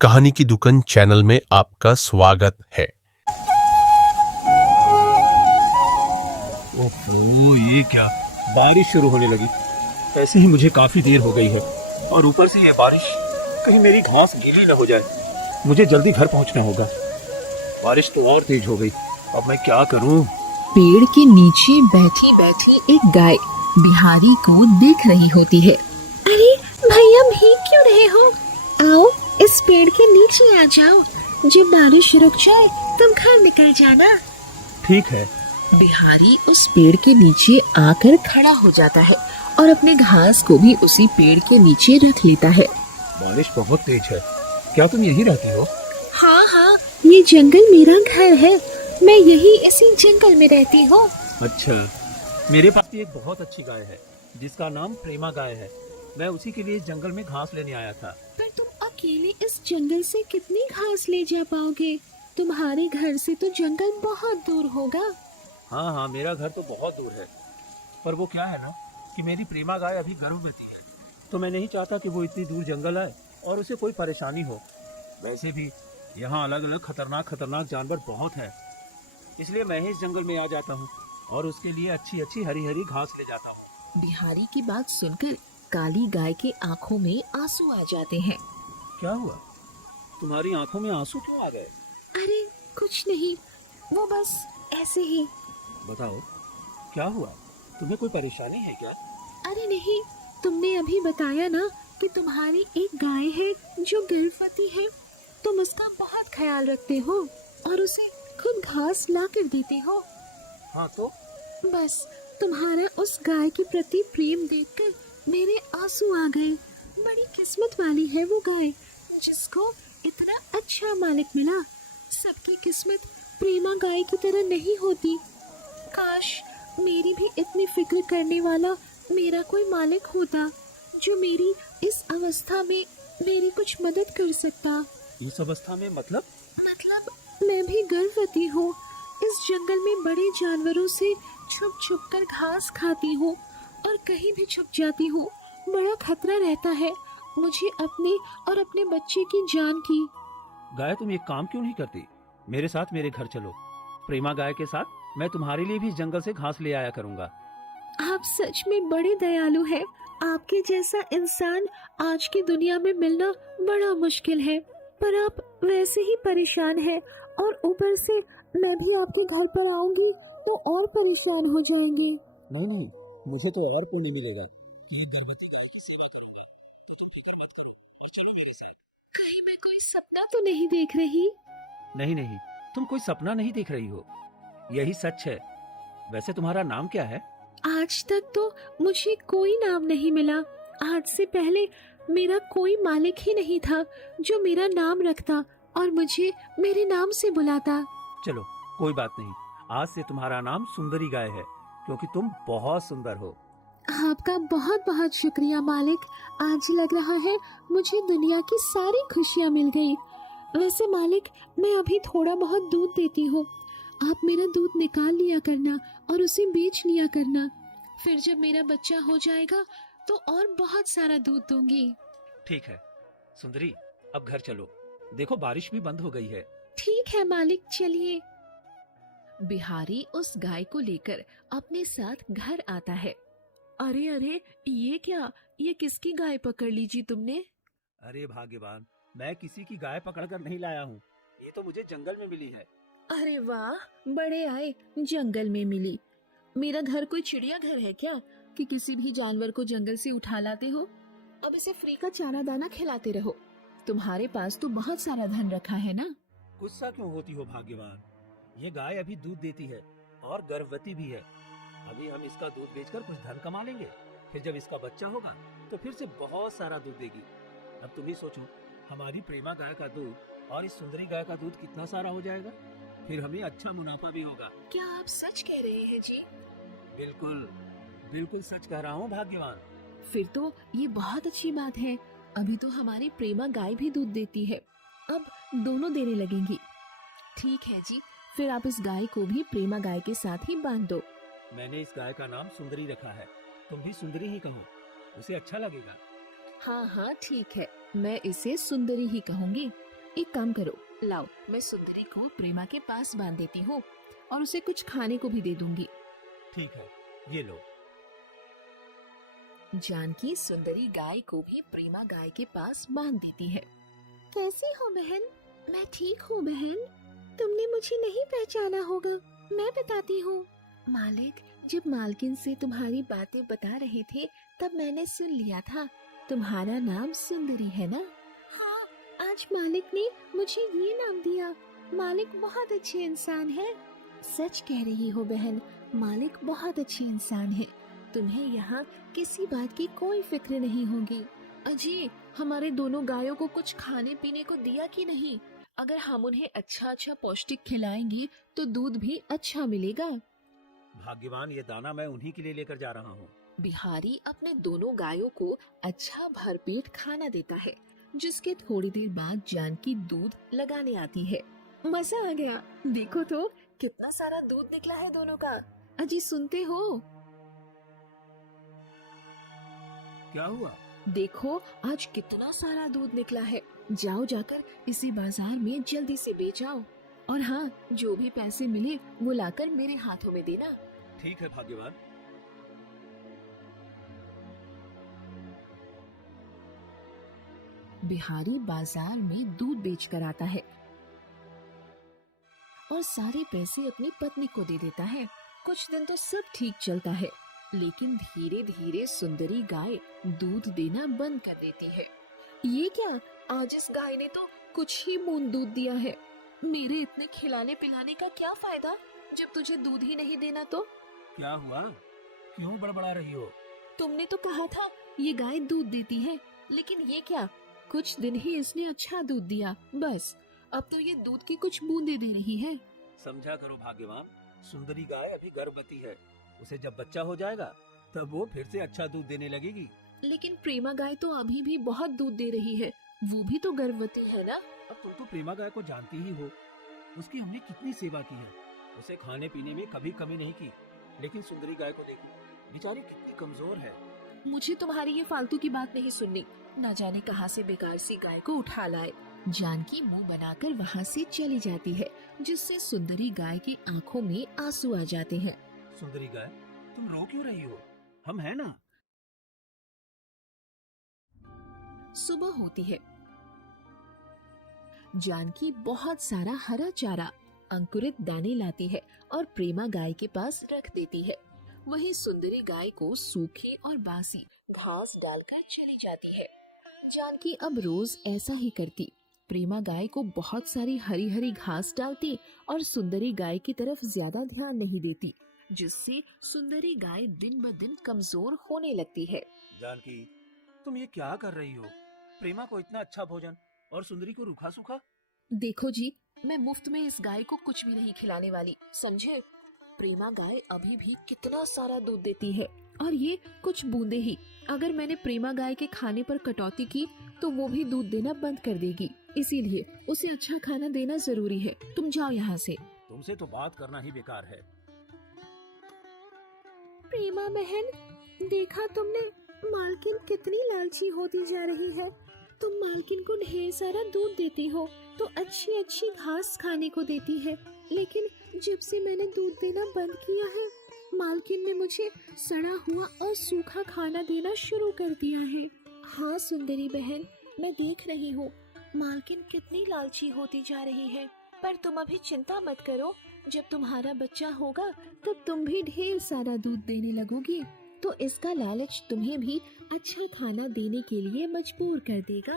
कहानी की दुकान चैनल में आपका स्वागत है। ओहो, ये क्या, बारिश शुरू होने लगी। ऐसे ही मुझे काफी देर हो गई है और ऊपर से ये बारिश, कहीं मेरी घास गीली न हो जाए। मुझे जल्दी घर पहुंचना होगा। बारिश तो और तेज हो गई, अब मैं क्या करूं? पेड़ के नीचे बैठी बैठी एक गाय बिहारी को देख रही होती है। अरे भैया, भीग क्यों रहे हो? आओ, इस पेड़ के नीचे आ जाओ। जब बारिश रुक जाए तुम घर निकल जाना। ठीक है। बिहारी उस पेड़ के नीचे आकर खड़ा हो जाता है और अपने घास को भी उसी पेड़ के नीचे रख लेता है। बारिश बहुत तेज है, क्या तुम यहीं रहती हो? हाँ हाँ, ये जंगल मेरा घर है। मैं यही इसी जंगल में रहती हूँ। अच्छा, मेरे पास भी एक बहुत अच्छी गाय है जिसका नाम प्रेमा गाय है। मैं उसी के लिए इस जंगल में घास लेने आया था। पर तुम अकेले इस जंगल से कितनी घास ले जा पाओगे? तुम्हारे घर से तो जंगल बहुत दूर होगा। हाँ हाँ, मेरा घर तो बहुत दूर है, पर वो क्या है ना कि मेरी प्रेमा गाय अभी गर्भवती है, तो मैं नहीं चाहता कि वो इतनी दूर जंगल आए और उसे कोई परेशानी हो। वैसे भी यहाँ अलग अलग खतरनाक खतरनाक जानवर बहुत हैं, इसलिए मैं ही इस जंगल में आ जाता हूँ और उसके लिए अच्छी अच्छी हरी हरी घास ले जाता हूँ। बिहारी की बात सुनकर काली गाय के आंखों में आंसू आ जाते हैं। क्या हुआ, तुम्हारी आंखों में आंसू क्यों आ गए? अरे कुछ नहीं, वो बस ऐसे ही। बताओ, क्या हुआ, तुम्हें कोई परेशानी है क्या? अरे नहीं, तुमने अभी बताया ना कि तुम्हारी एक गाय है जो गर्भवती है। तुम उसका बहुत ख्याल रखते हो और उसे खुद घास ला कर देते हो। हाँ तो? बस तुम्हारा उस गाय के प्रति प्रेम देखकर मेरे आंसू आ गए। बड़ी किस्मत वाली है वो गाय, जिसको इतना अच्छा मालिक मिला। सबकी किस्मत प्रेमा गाय की तरह नहीं होती। काश मेरी भी इतनी फिक्र करने वाला मेरा कोई मालिक होता, जो मेरी इस अवस्था में मेरी कुछ मदद कर सकता। इस अवस्था में मतलब? मैं भी गर्भवती हूँ। इस जंगल में बड़े जानवरों से छुप छुप कर घास खाती हूँ और कहीं भी छुप जाती हूँ। बड़ा खतरा रहता है मुझे अपने और अपने बच्चे की जान की। गाय, तुम एक काम क्यों नहीं करती? मेरे साथ मेरे घर चलो। प्रेमा गाय के साथ मैं तुम्हारे लिए भी इस जंगल से घास ले आया करूंगा। आप सच में बड़े दयालु हैं। आपके जैसा इंसान आज की दुनिया में मिलना बड़ा मुश्किल है। पर आप वैसे ही परेशान हैं और ऊपर से मैं भी आपके घर पर आऊंगी तो और परेशान हो जाएंगे। नहीं नहीं, मुझे तो और पुण्य मिलेगा कि एक गर्भवती गाय की सेवा करूंगा। तो तुम फिक्र मत करो और चलो मेरे साथ। कहीं मैं कोई सपना तो नहीं देख रही? नहीं नहीं, तुम कोई सपना नहीं देख रही हो, यही सच है। वैसे तुम्हारा नाम क्या है? आज तक तो मुझे कोई नाम नहीं मिला। आज से पहले मेरा कोई मालिक ही नहीं था जो मेरा नाम रखता और मुझे मेरे नाम से बुलाता। चलो कोई बात नहीं, आज से तुम्हारा नाम सुंदरी गाय है, क्योंकि तुम बहुत सुंदर हो। आपका बहुत बहुत शुक्रिया मालिक। आज लग रहा है मुझे दुनिया की सारी खुशियाँ मिल गई। वैसे मालिक, मैं अभी थोड़ा बहुत दूध देती हूँ। आप मेरा दूध निकाल लिया करना और उसे बेच लिया करना। फिर जब मेरा बच्चा हो जाएगा तो और बहुत सारा दूध दूंगी। ठीक है सुंदरी, अब घर चलो, देखो बारिश भी बंद हो गई है। ठीक है मालिक, चलिए। बिहारी उस गाय को लेकर अपने साथ घर आता है। अरे अरे, ये क्या, ये किसकी गाय पकड़ ली जी तुमने? अरे भाग्यवान, मैं किसी की गाय पकड़कर नहीं लाया हूँ, ये तो मुझे जंगल में मिली है। अरे वाह, बड़े आए, जंगल में मिली। मेरा घर कोई चिड़ियाघर है क्या कि किसी भी जानवर को जंगल से उठा लाते हो? अब इसे फ्री का चारा दाना खिलाते रहो। तुम्हारे पास तो बहुत सारा धन रखा है ना। गुस्सा क्यों होती हो भाग्यवान? ये गाय अभी दूध देती है और गर्भवती भी है। अभी हम इसका दूध बेचकर कुछ धन कमा लेंगे, फिर जब इसका बच्चा होगा तो फिर से बहुत सारा दूध देगी। अब तुम ही सोचो, हमारी प्रेमा गाय का दूध और इस सुंदरी गाय का दूध कितना सारा हो जाएगा, फिर हमें अच्छा मुनाफा भी होगा। क्या आप सच कह रहे हैं जी? बिल्कुल बिल्कुल सच कह रहा हूँ भाग्यवान। फिर तो ये बहुत अच्छी बात है। अभी तो हमारी प्रेमा गाय भी दूध देती है, अब दोनों देने लगेंगी। ठीक है जी, फिर आप इस गाय को भी प्रेमा गाय के साथ ही बांध दो। मैंने इस गाय का नाम सुंदरी रखा है, तुम भी सुंदरी ही कहो, उसे अच्छा लगेगा। हाँ हाँ ठीक है, मैं इसे सुंदरी ही कहूँगी। एक काम करो, लाओ मैं सुंदरी को प्रेमा के पास बांध देती हूँ और उसे कुछ खाने को भी दे दूंगी। ठीक है, ये लो। जानकी सुंदरी गाय को भी प्रेमा गाय के पास बांध देती है। कैसी हो बहन? मैं ठीक हूँ बहन, तुमने मुझे नहीं पहचाना होगा, मैं बताती हूँ। मालिक जब मालकिन से तुम्हारी बातें बता रहे थे तब मैंने सुन लिया था, तुम्हारा नाम सुंदरी है ना? हाँ, आज मालिक ने मुझे ये नाम दिया। मालिक बहुत अच्छे इंसान है। सच कह रही हो बहन, मालिक बहुत अच्छे इंसान है। तुम्हें यहाँ किसी बात की कोई फिक्र नहीं होगी। अजी, हमारे दोनों गायों को कुछ खाने पीने को दिया कि नहीं? अगर हम उन्हें अच्छा अच्छा पौष्टिक खिलाएंगे तो दूध भी अच्छा मिलेगा। भाग्यवान, ये दाना मैं उन्हीं के लिए लेकर जा रहा हूँ। बिहारी अपने दोनों गायों को अच्छा भरपेट खाना देता है, जिसके थोड़ी देर बाद जानकी दूध लगाने आती है। मजा आ गया, देखो तो कितना सारा दूध निकला है दोनों का। अजी सुनते हो? क्या हुआ? देखो आज कितना सारा दूध निकला है। जाओ जाकर इसी बाजार में जल्दी से बेच आओ, और हाँ, जो भी पैसे मिले वो लाकर मेरे हाथों में देना। ठीक है भाग्यवान। बिहारी बाजार में दूध बेच कर आता है और सारे पैसे अपनी पत्नी को दे देता है। कुछ दिन तो सब ठीक चलता है, लेकिन धीरे धीरे सुंदरी गाय दूध देना बंद कर देती है। ये क्या, आज इस गाय ने तो कुछ ही बूंद दूध दिया है। मेरे इतने खिलाने पिलाने का क्या फायदा जब तुझे दूध ही नहीं देना? तो क्या हुआ? क्यों बड़बड़ा रही हो? तुमने तो कहा था ये गाय दूध देती है, लेकिन ये क्या, कुछ दिन ही इसने अच्छा दूध दिया, बस अब तो ये दूध की कुछ बूंदे दे रही है। समझा करो भाग्यवान, सुंदरी गाय अभी गर्भवती है। उसे जब बच्चा हो जाएगा तब वो फिर से अच्छा दूध देने लगेगी। लेकिन प्रेमा गाय तो अभी भी बहुत दूध दे रही है, वो भी तो गर्भवती है ना? अब तुम तो प्रेमा गाय को जानती ही हो, उसकी हमने कितनी सेवा की है। उसे खाने पीने में कभी कमी नहीं की, लेकिन सुंदरी गाय को देखो, बेचारी कितनी कमजोर है। मुझे तुम्हारी ये फालतू की बात नहीं सुननी। न जाने कहां से बेकार सी गाय को उठा लाए। जानकी मुंह बनाकर वहां से चली जाती है, जिससे सुंदरी गाय की आंखों में आंसू आ जाते हैं। सुंदरी गाय, तुम रो क्यों रही हो? हम है ना। सुबह होती है। जानकी बहुत सारा हरा चारा, अंकुरित दाने लाती है और प्रेमा गाय के पास रख देती है। वहीं सुंदरी गाय को सूखी और बासी घास डालकर चली जाती है। जानकी अब रोज ऐसा ही करती, प्रेमा गाय को बहुत सारी हरी हरी घास डालती और सुंदरी गाय की तरफ ज्यादा ध्यान नहीं देती, जिससे सुंदरी गाय दिन ब दिन कमजोर होने लगती है। जानकी, तुम ये क्या कर रही हो? प्रेमा को इतना अच्छा भोजन और सुंदरी को रूखा सूखा। देखो जी, मैं मुफ्त में इस गाय को कुछ भी नहीं खिलाने वाली, समझे? प्रेमा गाय अभी भी कितना सारा दूध देती है और ये कुछ बूंदे ही। अगर मैंने प्रेमा गाय के खाने पर कटौती की तो वो भी दूध देना बंद कर देगी, इसीलिए उसे अच्छा खाना देना जरूरी है। तुम जाओ यहाँ से। तुमसे तो बात करना ही बेकार है। प्रेमा बहन, देखा तुमने, मालकिन कितनी लालची होती जा रही है। तुम मालकिन को ढेर सारा दूध देती हो तो अच्छी अच्छी घास खाने को देती है, लेकिन जब से मैंने दूध देना बंद किया है, मालकिन ने मुझे सड़ा हुआ और सूखा खाना देना शुरू कर दिया है। हाँ सुंदरी बहन, मैं देख रही हूँ मालकिन कितनी लालची होती जा रही है, पर तुम अभी चिंता मत करो, जब तुम्हारा बच्चा होगा तब तुम भी ढेर सारा दूध देने लगोगी, तो इसका लालच तुम्हें भी अच्छा खाना देने के लिए मजबूर कर देगा।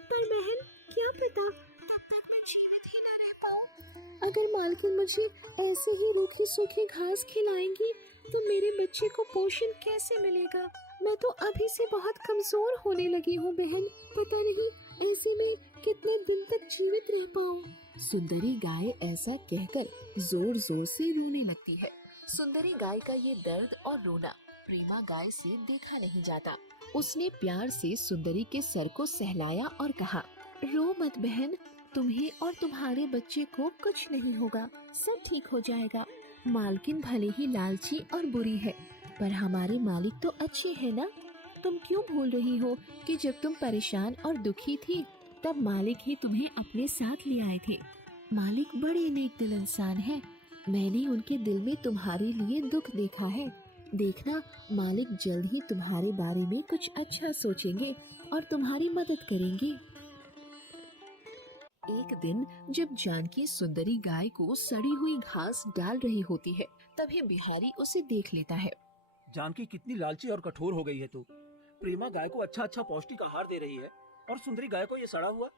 पर बहन, क्या पता तब तक मैं जीवित ही न रह पाऊं। अगर मालकिन मुझे ऐसे ही रूखी सूखी घास खिलाएंगी तो मेरे बच्चे को पोषण कैसे मिलेगा? मैं तो अभी से बहुत कमजोर होने लगी हूँ बहन, पता नहीं ऐसे में कितने दिन तक जीवित रह पाऊं। सुंदरी गाय ऐसा कहकर जोर जोर से रोने लगती है। सुंदरी गाय का ये दर्द और रोना प्रेमा गाय से देखा नहीं जाता। उसने प्यार से सुंदरी के सर को सहलाया और कहा, रो मत बहन, तुम्हें और तुम्हारे बच्चे को कुछ नहीं होगा, सब ठीक हो जाएगा। मालकिन भले ही लालची और बुरी है, पर हमारे मालिक तो अच्छे हैं ना। तुम क्यों भूल रही हो कि जब तुम परेशान और दुखी थी तब मालिक ही तुम्हें अपने साथ ले आए थे। मालिक बड़े नेक दिल इंसान है। मैंने उनके दिल में तुम्हारे लिए दुख देखा है। देखना, मालिक जल्द ही तुम्हारे बारे में कुछ अच्छा सोचेंगे और तुम्हारी मदद करेंगे। एक दिन जब जानकी सुंदरी गाय को सड़ी हुई घास डाल रही होती है, तभी बिहारी उसे देख लेता है। जानकी कितनी लालची और कठोर हो गई है तू। प्रेमा गाय को अच्छा अच्छा पौष्टिक आहार दे रही है और सुंदरी गाय को ये सड़ा हुआ।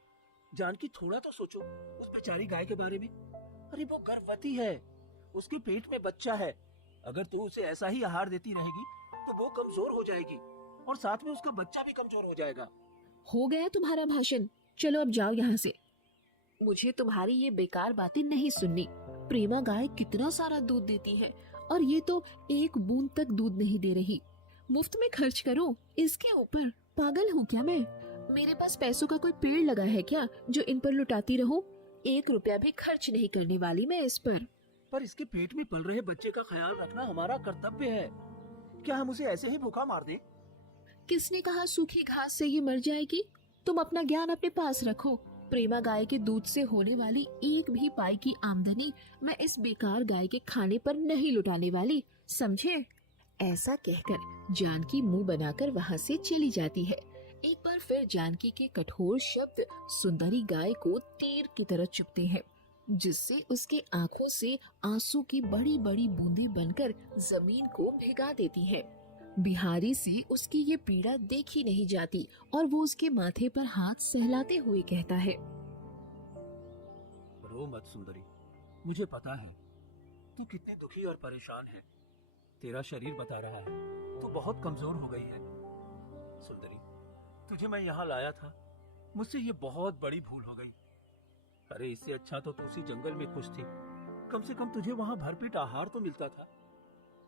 जानकी, थोड़ा तो सोचो उस बेचारी गाय के बारे में। अरे वो गर्भवती है, उसके पेट में बच्चा है। अगर तू उसे ऐसा ही आहार देती रहेगी तो वो कमजोर हो जाएगी और साथ में उसका बच्चा भी कमजोर हो जाएगा। हो गया तुम्हारा भाषण, चलो अब जाओ यहाँ से। मुझे तुम्हारी ये बेकार बातें नहीं सुननी। प्रेमा गाय कितना सारा दूध देती है और ये तो एक बूंद तक दूध नहीं दे रही। मुफ्त में खर्च करो इसके ऊपर। पागल हूँ क्या मैं? मेरे पास पैसों का कोई पेड़ लगा है क्या जो इन पर लुटाती रहूं? 1 रुपया भी खर्च नहीं करने वाली मैं इस पर इसके पेट में पल रहे बच्चे का ख्याल रखना हमारा कर्तव्य है। क्या हम उसे ऐसे ही भूखा मार दें? किसने कहा सूखी घास से ये मर जाएगी? तुम अपना ज्ञान अपने पास रखो। प्रेमा गाय के दूध से होने वाली एक भी पाई की आमदनी मैं इस बेकार गाय के खाने पर नहीं लुटाने वाली, समझे? ऐसा कहकर जानकी मुंह बनाकर वहाँ से चली जाती है। एक बार फिर जानकी के कठोर शब्द सुंदरी गाय को तीर की तरह चुभते हैं, जिससे उसके आंखों से आंसू की बड़ी बड़ी बूंदें बनकर जमीन को भिगा देती है। बिहारी से उसकी ये पीड़ा देखी नहीं जाती और वो उसके माथे पर हाथ सहलाते हुए कहता है, रो मत सुंदरी, मुझे पता है तू कितनी दुखी और परेशान है। तेरा शरीर बता रहा है तू बहुत कमजोर हो गई है। सुंदरी, तुझे मैं यहाँ लाया था, मुझसे ये बहुत बड़ी भूल हो गई। अरे इससे अच्छा तो तू उसी जंगल में खुश थी, कम से कम तुझे वहाँ भरपेट आहार तो मिलता था।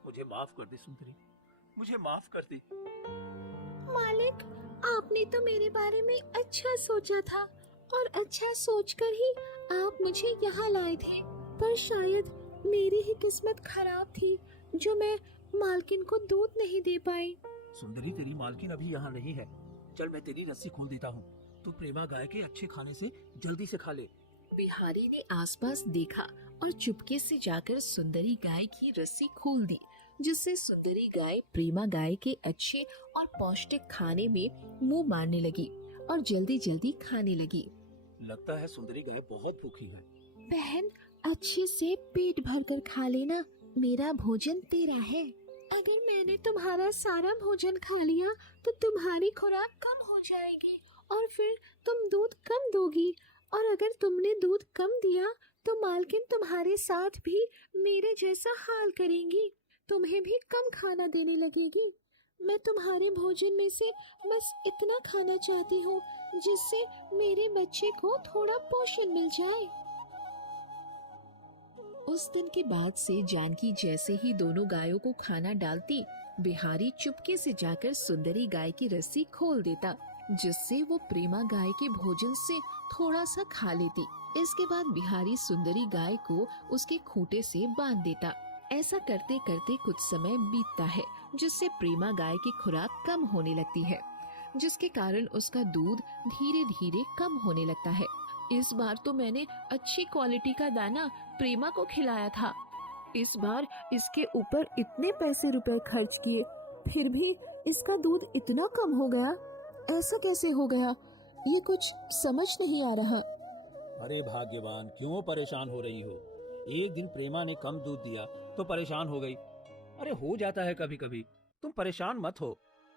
मुझे माफ कर दे सुंदरी, मुझे माफ कर दे। मालिक, आपने तो मेरे बारे में अच्छा सोचा था और अच्छा सोचकर ही आप मुझे यहाँ लाए थे, पर शायद मेरी ही किस्मत खराब थी जो मैं मालकिन को दूध नहीं दे पाई। सुंदरी, तेरी मालकिन अभी यहाँ नहीं है। चल मैं तेरी रस्सी खोल देता हूँ, तू प्रेमा गाय के अच्छे खाने से जल्दी से खा ले। बिहारी ने आसपास देखा और चुपके से जाकर सुंदरी गाय की रस्सी खोल दी, जिससे सुंदरी गाय प्रेमा गाय के अच्छे और पौष्टिक खाने में मुंह मारने लगी और जल्दी जल्दी खाने लगी। लगता है सुंदरी गाय बहुत भूखी है। बहन, अच्छे से पेट भरकर खा लेना, मेरा भोजन तेरा है। अगर मैंने तुम्हारा सारा भोजन खा लिया तो तुम्हारी खुराक कम हो जाएगी और फिर तुम दूध कम दोगी, और अगर तुमने दूध कम दिया तो मालकिन तुम्हारे साथ भी मेरे जैसा हाल करेंगी, तुम्हें भी कम खाना देने लगेगी। मैं तुम्हारे भोजन में से बस इतना खाना चाहती हूँ जिससे मेरे बच्चे को थोड़ा पोषण मिल जाए। उस दिन के बाद से जानकी जैसे ही दोनों गायों को खाना डालती, बिहारी चुपके से जाकर सुंदरी गाय की रस्सी खोल देता, जिससे वो प्रेमा गाय के भोजन से थोड़ा सा खा लेती। इसके बाद बिहारी सुंदरी गाय को उसके खूंटे से बांध देता। ऐसा करते करते कुछ समय बीतता है, जिससे प्रेमा गाय की खुराक कम होने लगती है, जिसके कारण उसका दूध धीरे धीरे कम होने लगता है। इस बार तो मैंने अच्छी क्वालिटी का दाना प्रेमा को खिलाया था। इस बार इसके ऊपर इतने पैसे रुपए खर्च किए, फिर भी इसका दूध इतना कम हो गया। ऐसा कैसे हो गया, ये कुछ समझ नहीं आ रहा। अरे भाग्यवान, क्यों परेशान हो रही हो? एक दिन प्रेमा ने कम दूध दिया तो परेशान हो गई। अरे हो जाता है कभी कभी, तुम परेशान मत हो।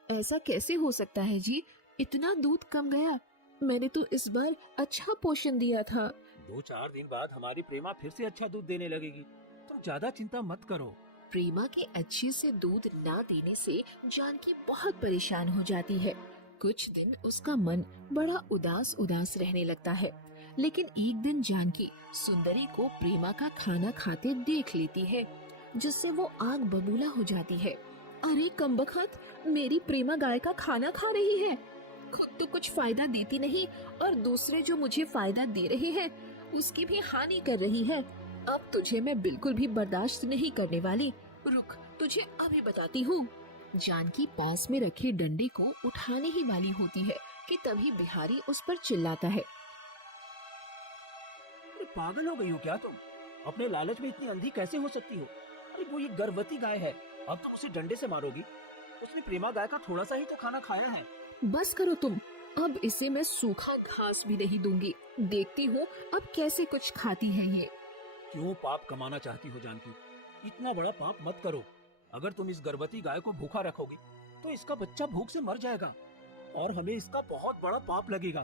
ऐसा कैसे हो सकता है जी, इतना दूध कम गया? मैंने तो इस बार अच्छा पोषण दिया था। 2-4 दिन बाद हमारी प्रेमा फिर से अच्छा दूध देने लगेगी, तुम ज्यादा चिंता मत करो। प्रेमा के अच्छे से दूध ना देने से जानकी बहुत परेशान हो जाती है। कुछ दिन उसका मन बड़ा उदास उदास रहने लगता है, लेकिन एक दिन जानकी सुंदरी को प्रेमा का खाना खाते देख लेती है, जिससे वो आग बबूला हो जाती है। अरे कमबख्त, मेरी प्रेमा गाय का खाना खा रही है, खुद तो कुछ फायदा देती नहीं और दूसरे जो मुझे फायदा दे रहे हैं उसकी भी हानि कर रही है। अब तुझे मैं बिल्कुल भी बर्दाश्त नहीं करने वाली। रुक, तुझे अभी बताती हूँ। जानकी पास में रखे डंडे को उठाने ही वाली होती है कि तभी बिहारी उस पर चिल्लाता है। अरे पागल हो गई हो क्या तुम? अपने लालच में इतनी अंधी कैसे हो सकती हो? अरे वो ये गर्भवती गाय है, अब तुम उसे डंडे से मारोगी? उसने प्रेमा गाय का थोड़ा सा ही तो खाना खाया है। बस करो तुम, अब इसे मैं सूखा घास भी नहीं दूंगी। देखती हो अब कैसे कुछ खाती है ये। क्यों पाप कमाना चाहती हो जानकी? इतना बड़ा पाप मत करो। अगर तुम इस गर्भवती गाय को भूखा रखोगी तो इसका बच्चा भूख से मर जाएगा और हमें इसका बहुत बड़ा पाप लगेगा।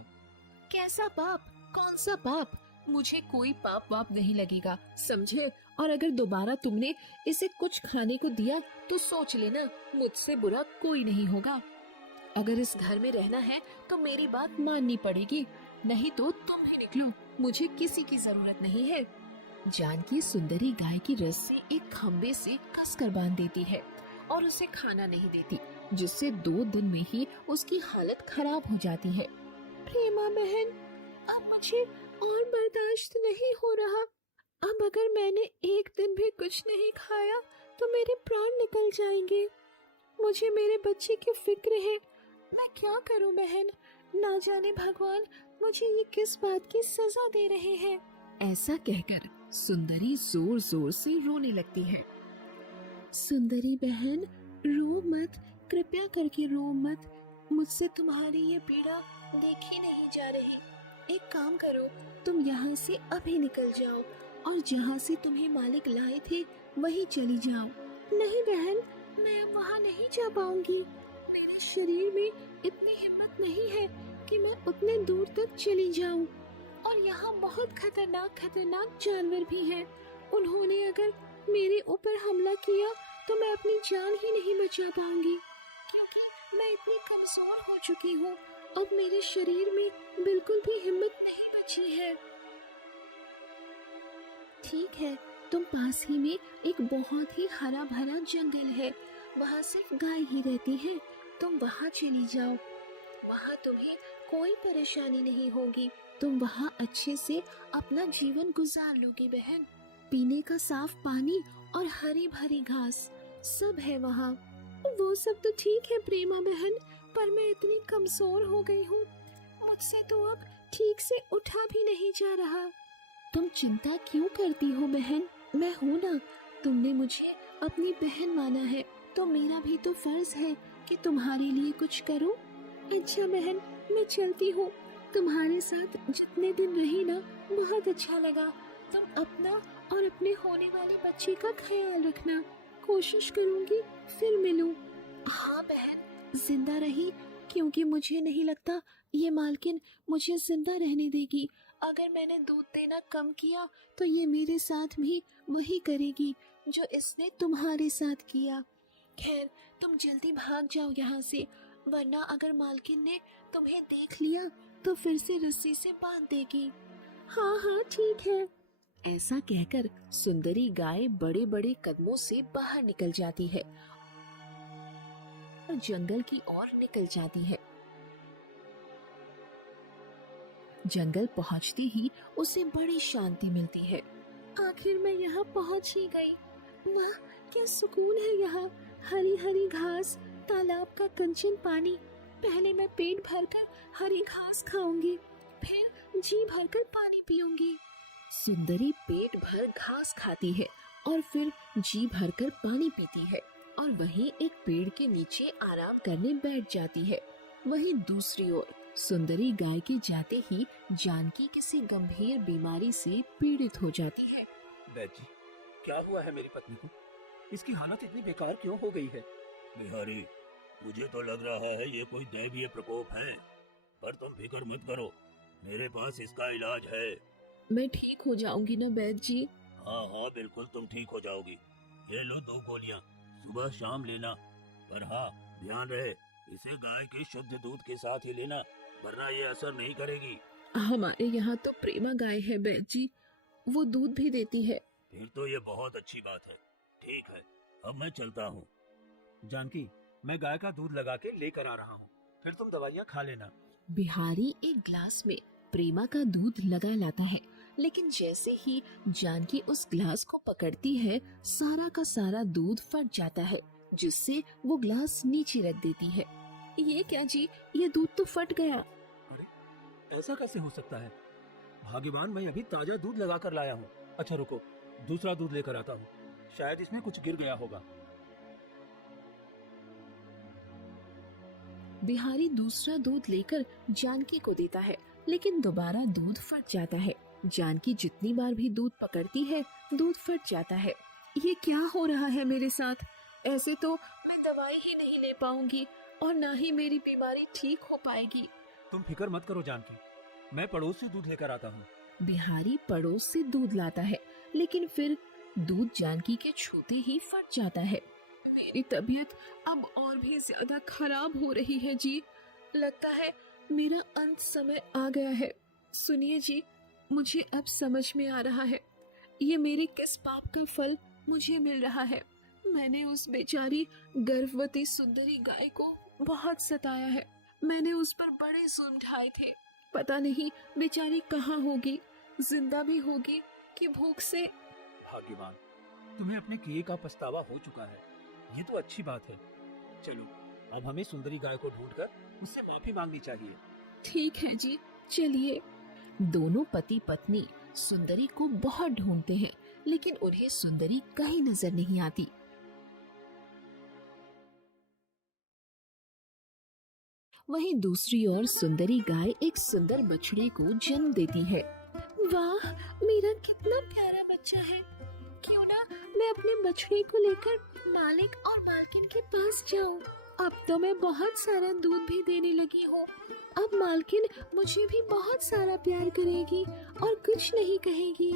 कैसा पाप? कौन सा पाप? मुझे कोई पाप वाप नहीं लगेगा, समझे? और अगर दोबारा तुमने इसे कुछ खाने को दिया तो सोच लेना मुझसे बुरा कोई नहीं होगा। अगर इस घर में रहना है तो मेरी बात माननी पड़ेगी, नहीं तो तुम ही निकलो, मुझे किसी की जरूरत नहीं है। जानकी सुंदरी गाय की रस्सी एक खंबे से कसकर बांध देती है और उसे खाना नहीं देती, जिससे 2 दिन में ही उसकी हालत खराब हो जाती है। प्रेमा बहन, अब मुझे और बर्दाश्त नहीं हो रहा। अब अगर मैंने एक दिन भी कुछ नहीं खाया तो मेरे प्राण निकल जाएंगे। मुझे मेरे बच्चे की फिक्र है। मैं क्या करूं बहन? ना जाने भगवान मुझे ये किस बात की सजा दे रहे हैं। ऐसा कहकर सुंदरी जोर जोर से रोने लगती है। सुंदरी बहन, रो मत, कृपया करके रो मत। मुझसे तुम्हारी ये पीड़ा देखी नहीं जा रही। एक काम करो, तुम यहाँ से अभी निकल जाओ और जहाँ से तुम्हें मालिक लाए थे वहीं चली जाओ। नहीं बहन, मैं अब वहाँ नहीं जा पाऊंगी। मेरे शरीर में इतनी हिम्मत नहीं है कि मैं उतने दूर तक चली जाऊं। और यहाँ बहुत खतरनाक जानवर भी हैं। उन्होंने अगर मेरे ऊपर हमला किया तो मैं अपनी जान ही नहीं बचा पाऊंगी, क्योंकि मैं इतनी कमजोर हो चुकी हूँ। अब मेरे शरीर में बिल्कुल भी हिम्मत नहीं बची है। ठीक है, तुम पास ही में एक बहुत ही हरा भरा जंगल है, वहाँ सिर्फ गाय ही रहती है। तुम वहाँ चली जाओ, वहाँ तुम्हें कोई परेशानी नहीं होगी। तुम वहाँ अच्छे से अपना जीवन गुजार लोगी बहन। पीने का साफ पानी और हरी भरी घास सब है वहाँ। वो सब तो ठीक है प्रेमा बहन, पर मैं इतनी कमजोर हो गई हूँ, मुझसे तो अब ठीक से उठा भी नहीं जा रहा। तुम चिंता क्यों करती हो बहन? मैं हूँ ना। तुमने मुझे अपनी बहन माना है तो मेरा भी तो फर्ज है कि तुम्हारे लिए कुछ करूं। अच्छा बहन, मैं चलती हूँ। तुम्हारे साथ जितने दिन रही ना, बहुत अच्छा लगा। तुम अपना और अपने होने वाले बच्चे का ख्याल रखना। कोशिश करूंगी फिर मिलूं। हाँ बहन, जिंदा रही, क्योंकि मुझे नहीं लगता ये मालकिन मुझे जिंदा रहने देगी। अगर मैंने दूध देना कम किया तो ये मेरे साथ भी वही करेगी जो इसने तुम्हारे साथ किया। खैर, तुम जल्दी भाग जाओ यहाँ से, वरना अगर मालकिन ने तुम्हें देख लिया तो फिर से रस्सी से बांध देगी। हाँ हाँ ठीक है। ऐसा कहकर सुंदरी गाय बड़े बड़े कदमों से बाहर निकल जाती है और जंगल की ओर निकल जाती है। जंगल पहुंचती ही उसे बड़ी शांति मिलती है। आखिर मैं यहाँ पहुंच ही गई। वाह, क्या सुकून है यहाँ। हरी हरी घास, तालाब का कंचन पानी। पहले मैं पेट भरकर हरी घास खाऊंगी, फिर जी भरकर पानी पीऊंगी। सुंदरी पेट भर घास खाती है और फिर जी भरकर पानी पीती है और वहीं एक पेड़ के नीचे आराम करने बैठ जाती है। वहीं दूसरी ओर सुंदरी गाय के जाते ही जानकी किसी गंभीर बीमारी से पीड़ित हो जाती है। वैद्य जी, क्या हुआ है मेरी पत्नी को? इसकी हालत इतनी बेकार क्यों हो गई है? बिहारी, मुझे तो लग रहा है ये कोई दैवीय प्रकोप है, पर तुम फिक्र मत करो, मेरे पास इसका इलाज है। मैं ठीक हो जाऊंगी ना वैद्य जी? हाँ हाँ बिल्कुल तुम ठीक हो जाओगी। ये लो 2 गोलियां, सुबह शाम लेना, पर हाँ ध्यान रहे इसे गाय के शुद्ध दूध के साथ ही लेना, वरना ये असर नहीं करेगी। हमारे यहाँ तो प्रेमा गाय है वैद्य जी, वो दूध भी देती है। फिर तो ये बहुत अच्छी बात है। ठीक है, अब मैं चलता हूँ। जानकी, मैं गाय का दूध लगा के लेकर आ रहा हूँ, फिर तुम दवाइयाँ खा लेना। बिहारी एक ग्लास में प्रेमा का दूध लगा लाता है, लेकिन जैसे ही जानकी उस ग्लास को पकड़ती है, सारा का सारा दूध फट जाता है, जिससे वो ग्लास नीचे रख देती है। ये क्या जी, ये दूध तो फट गया। ऐसा कैसे हो सकता है? भाग्यवान, मैं अभी ताजा दूध लगा कर लाया हूँ। अच्छा रुको, दूसरा दूध लेकर आता हूँ। शायद इसमें कुछ गिर गया होगा। बिहारी दूसरा दूध लेकर जानकी को देता है, लेकिन दोबारा दूध फट जाता है। जानकी जितनी बार भी दूध पकड़ती है, दूध फट जाता है। ये क्या हो रहा है मेरे साथ? ऐसे तो मैं दवाई ही नहीं ले पाऊंगी और ना ही मेरी बीमारी ठीक हो पाएगी। तुम फिक्र मत करो जानकी, मैं पड़ोस से दूध लेकर आता हूँ। बिहारी पड़ोस से दूध लाता है, लेकिन फिर दूध जानकी के छूते ही फट जाता है। मेरी तबीयत अब और भी ज्यादा खराब हो रही है जी। लगता है मेरा अंत समय आ गया है। सुनिए जी, मुझे अब समझ में आ रहा है, ये मेरे किस पाप का फल मुझे मिल रहा है। मैंने उस बेचारी गर्भवती सुंदरी गाय को बहुत सताया है। मैंने उस पर बड़े जुल्म ढाए थे। पता नहीं बेचारी कहाँ होगी, जिंदा भी होगी कि भूख से। भाग्यवान, तुम्हें अपने किए का पछतावा हो चुका है, ये तो अच्छी बात है। चलो, अब हमें सुंदरी गाय को ढूंढकर उससे माफी मांगनी चाहिए। ठीक है जी, चलिए। दोनों पति पत्नी सुंदरी को बहुत ढूंढते हैं, लेकिन उन्हें सुंदरी कहीं नजर नहीं आती। वहीं दूसरी ओर सुंदरी गाय एक सुंदर बछड़े को जन्म देती है। वाह, मेरा कितना प्यारा बच्चा है। क्यों ना मैं अपने बछड़े को लेकर मालिक और मालकिन के पास जाऊं। अब तो मैं बहुत सारा दूध भी देने लगी हूँ। अब मालकिन मुझे भी बहुत सारा प्यार करेगी और कुछ नहीं कहेगी।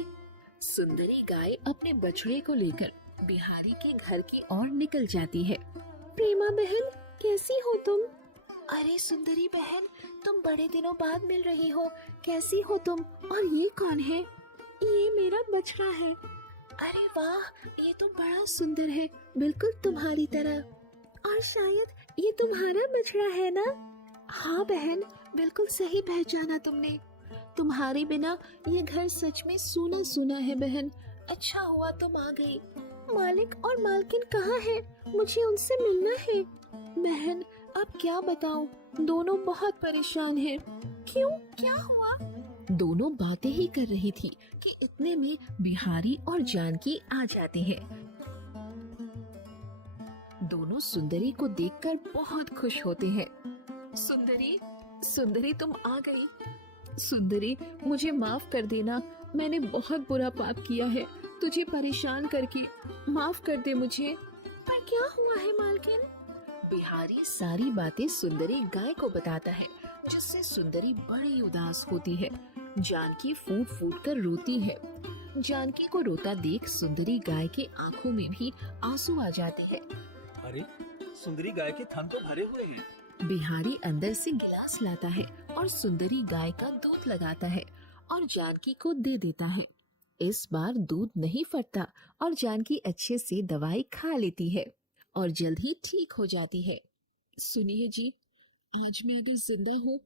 सुंदरी गाय अपने बछड़े को लेकर बिहारी के घर की ओर निकल जाती है। प्रेमा बहन, कैसी हो तुम? अरे सुंदरी बहन, तुम बड़े दिनों बाद मिल रही हो। कैसी हो तुम? और ये कौन है? ये मेरा बछड़ा है। अरे वाह, ये तो बड़ा सुंदर है, बिल्कुल तुम्हारी तरह। और शायद ये तुम्हारा बछड़ा है ना? हाँ बहन, बिल्कुल सही पहचाना तुमने। तुम्हारे बिना ये घर सच में सूना सूना है बहन। अच्छा हुआ तुम आ गई। मालिक और मालकिन कहाँ है? मुझे उनसे मिलना है। बहन, अब क्या बताऊं, दोनों बहुत परेशान हैं। क्यों, क्या हुआ? दोनों बातें ही कर रही थी कि इतने में बिहारी और जानकी आ जाते हैं। दोनों सुंदरी को देखकर बहुत खुश होते हैं। सुंदरी, सुंदरी तुम आ गई। सुंदरी, मुझे माफ कर देना, मैंने बहुत बुरा पाप किया है तुझे परेशान करके। माफ कर दे मुझे। पर क्या हुआ है मालकिन? बिहारी सारी बातें सुंदरी गाय को बताता है, जिससे सुंदरी बड़ी उदास होती है। जानकी फूट फूट कर रोती है। जानकी को रोता देख सुंदरी गाय के आंखों में भी आंसू आ जाते हैं। अरे, सुंदरी गाय के थन तो भरे हुए हैं। बिहारी अंदर से गिलास लाता है और सुंदरी गाय का दूध लगाता है और जानकी को दे देता है। इस बार दूध नहीं फटता और जानकी अच्छे से दवाई खा लेती है और जल्द ही ठीक हो जाती है। सुनिए जी, आज मैं अगर जिंदा हूँ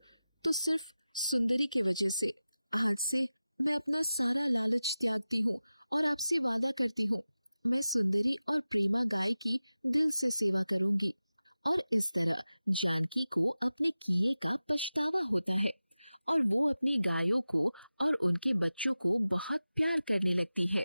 तो सिर्फ सुंदरी की वजह से। आज से मैं अपना सारा लालच त्यागती हूँ और आपसे वादा करती हूँ, मैं सुंदरी और प्रेमा गाय की दिल से सेवा करूंगी। और इस तरह जानकी को अपने किए का पछतावा होता है और वो अपनी गायों को और उनके बच्चों को बहुत प्यार करने लगती है।